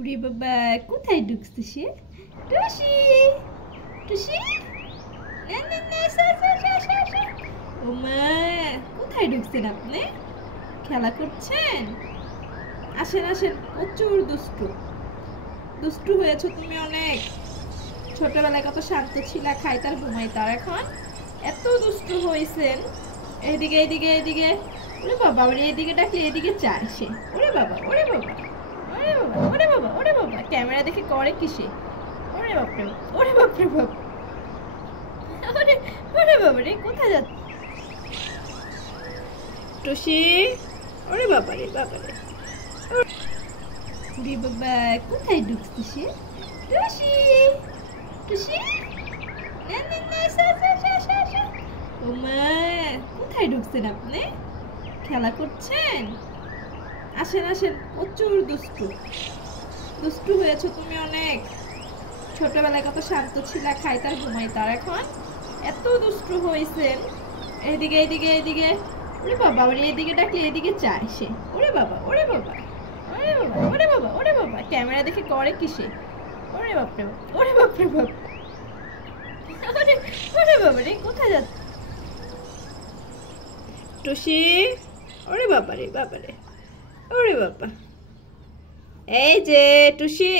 উরে বাবা, কোথায় ঢুকছে সে? টুসি টুসি, না না না, ও মা, কোথায় ঢুকছেন আপনি? খেলা করছেন? আসেন আসেন, প্রচুর দুষ্টু দুষ্টু হয়েছো তুমি অনেক। ছোটবেলায় কত শান্ত ছিলা, খাইতার ঘুমাইতার, এখন এত দুষ্টু হয়েছেন। এইদিকে এইদিকে এইদিকে, ওরে বাবা, ওরে এদিকে ডাকলে এদিকে চায় সে। ওরে বাবা, ওরে বাবা, ওরে বাবা, ওরে বাবা, ওরে বাবা, ক্যামেরা দেখে করে কিসে? ওরে বাপরে, ওরে বাপরে বাপ, ওরে ওরে বাবা রে, কোথায় যাচ্ছে টুসি? ওরে বাবা রে, বাবা রে, ওরে বাবা, কোথায় ঢুকছে সে? টুসি টুসি, না না না, ও মা, কোথায় ঢুকছেন আপনি? খেলা করছেন? আসেন আসেন, প্রচুর দুষ্টু দুষ্টু হয়েছো তুমি অনেক। ছোটবেলায় কত শান্ত ছিলা, খাইতার ঘুমাইতার, এখন এত দুষ্টু হয়েছেন। এইদিকে এইদিকে এইদিকে, ওরে বাবা, ওরে এদিকে ডাকলে এদিকে চায় সে। ওরে বাবা, ওরে বাবা, ওরে বাবা, ওরে বাবা, ওরে বাবা, ক্যামেরা দেখে করে কিসে? ওরে বাপরে, ওরে বাপরে বাপ, ওরে ওরে বাবা রে, কোথায় যাচ্ছে টুসি? ওরে বাবা রে, বাবা রে, ওরে বাবা, এই যে টুসি,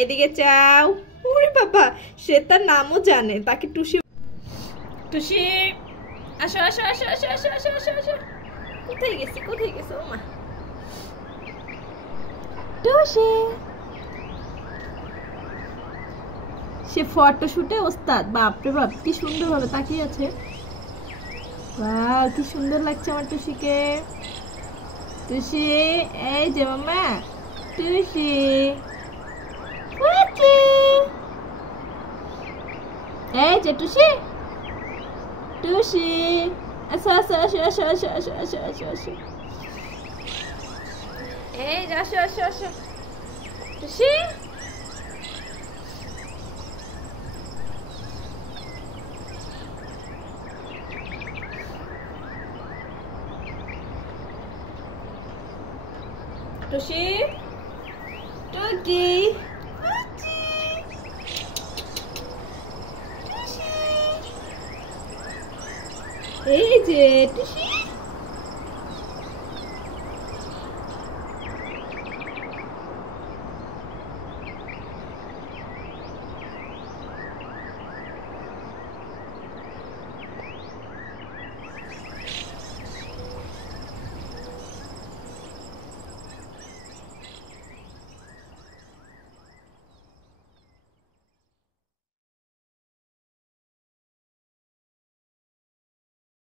এদিকে চাও। ওরে বাবা, সে তার নামও জানে, তাকে টুসি। টুসি, আসো আসো আসো আসো আসো আসো আসো আসো, কোথায় গেছে, কোথায় গেছে? ও মা, টুসি, সে ফটো শুটে ওস্তাদ। বাপরে বাপ, কি সুন্দর ভাবে তাকিয়ে আছে। বাহ, কি সুন্দর লাগছে আমার টুসিকে। টুসি, এই যে মামা, টুসি এই যে টুসি টুসি, আসো আসো আসো আসো আসো আসো আসো আসো আসো, এই যে আসো আসো আসো টুসি। টুসি টুকি, এই যে টুসি,